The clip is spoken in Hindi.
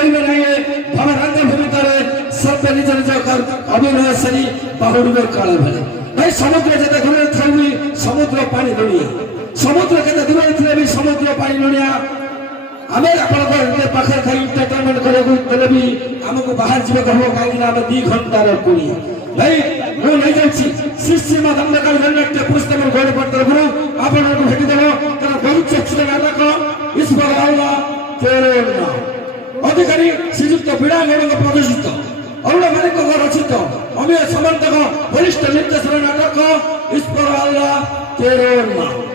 भवरंग भूमिकारे सब निज निज अभिनय सरी बाहुडुबे काळे भले भाई समुद्र जते दूरे थवी समुद्र पानी दुनिया समुद्र केते दूरे थले भी समुद्र पानी दुनिया आमे आपण को पाखर खाई एंटरटेनमेंट करे को तले भी हमको बाहर जीवे कहबो काई ना 2 घंटा रे कुनी भाई मु नै जाउछि शिष्य मा दंडकाल गणनाट्य पुस्तक में गोड़ पड़तर गुरु आपण को भेटि देबो तर बहुत चक्षु नाटक ईश्वर आल्ला तेरे नाम अधिकारी श्रीयुक्त बीड़ागौड़ प्रदर्शित अरुण मालिक रचित अमीय समर्थक वरिष्ठ निर्देशक नाटक ईश्वर आल्ला तेरे नाम।